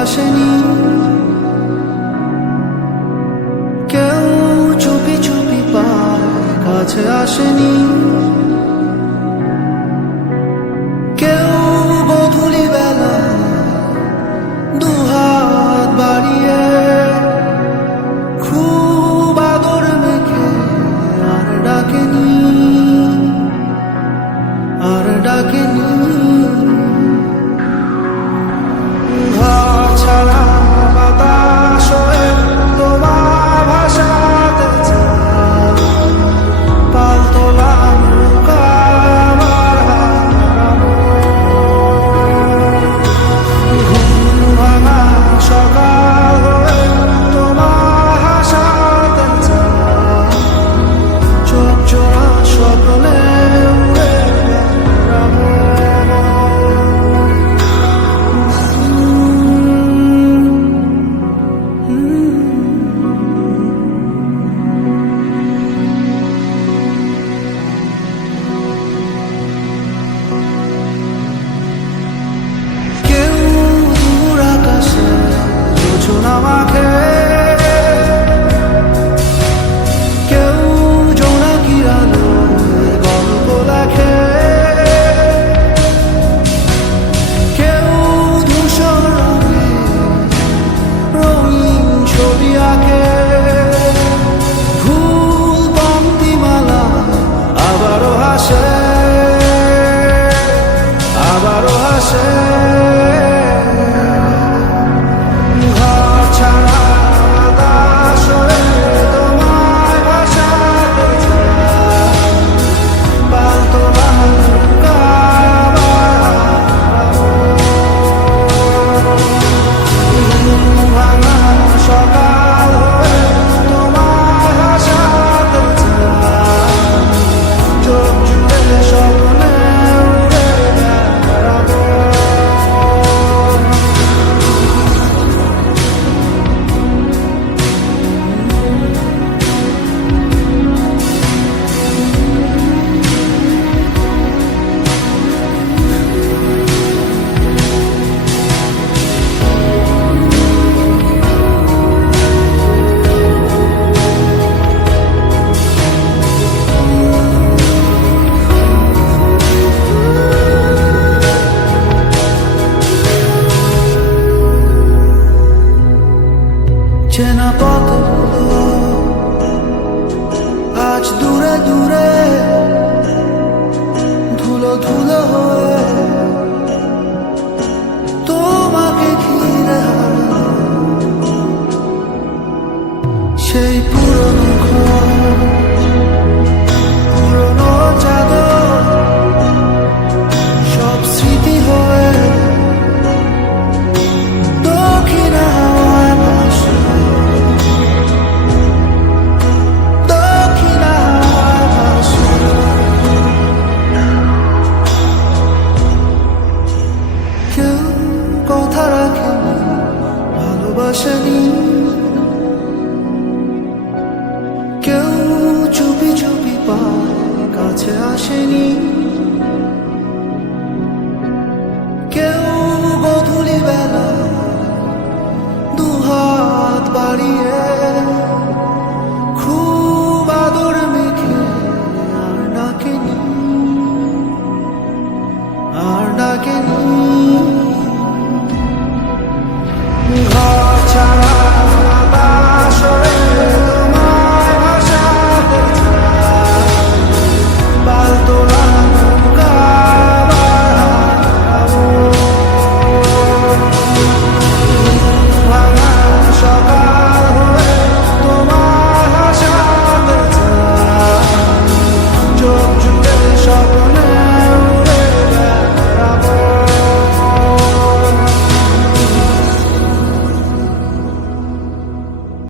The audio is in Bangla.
ভালোবাসেনি, কেউ চুপি চুপি পায় কাছে আসেনি, কেউ গোধূলি বেলা দুহাত বাড়িয়ে খুব আদর মেখে আর ডাকেনি, আর ডাকেনি। ঘর ছাড়া বাতাস হয়ে তোমার ভাষাতে যায়, পালতোলা নৌকা আমার হারানো। ঘুম ভাঙা সকাল হয়ে তোমার হাসাতে যায়, চোখ জোড়া স্বপ্নে উড়ে বেড়াবো। কেউ দূর আকাশে যোজনা মাখে, কেউ জোনাকির আলোয় গল্প লেখে, কেউ ধূসর রঙে রঙিন ছবি আঁকে। ফুল পংক্তিমালা আবারও হাসে, আবারও হাসে। ঘর ছাড়া বাতাস হয়ে তোমার ভাষাতে যায়, পালতোলা নৌকা আমার হারানো। ঘুম ভাঙা সকাল হয়ে তোমার হাসাতে যায়, চোখ জুড়ে স্বপ্নে উড়ে বেড়াবো। চেনা পথগুলো আজ দূরে দূরে ধুলো ধুলো হয়ে তোমাকে ঘিরে হারানো। সেই পুরনো ঘর, পুরনো চাদর, সব স্মৃতি হয়ে দক্ষিণ হাওয়ায় ভাসে, দক্ষিণ হাওয়ায় ভাসে। কেউ কথা রাখেনি, ভালোবাসেনি, কেউ চুপি চুপি পায় কাছে আসেনি।